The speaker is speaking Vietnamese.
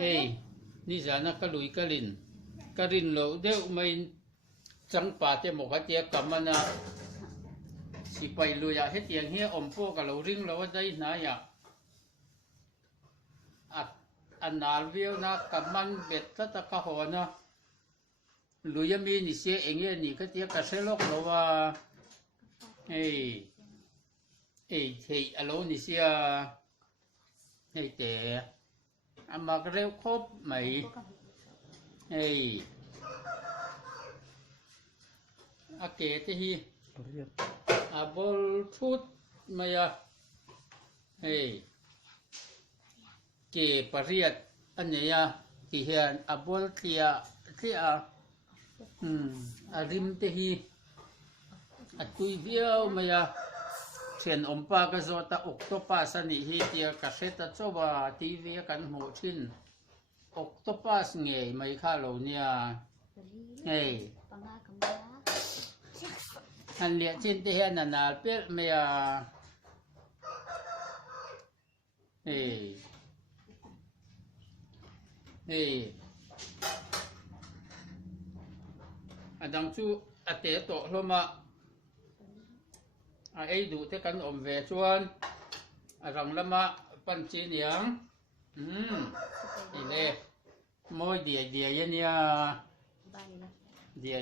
hey ni zana ka lui ka rin lo deuh mai chang pa te mo ka te kamana si pai lu ya he tiang hi om po ka lo ring lo dai na ya at anal viu na kaman bet ta ka ho na lu ya mi ni se enge ni ka te ka selok lo wa hey hey alo ni sia hey te ama ka reu khop mai hey a ke te hi a bol thut maya hey ke pariat anya ki hian a bol tia a rim te hi a tui viau maya thian ompa ka zota octopus ani hi tia ka seta chowa tv kan hmu thin octopus nge mai kha lo nia hey han lia chin te hian na pel maya hey adang chu ate to hloma a ei du te kan om ve chuan a rang lama pan chi niang ile moi dia yania dia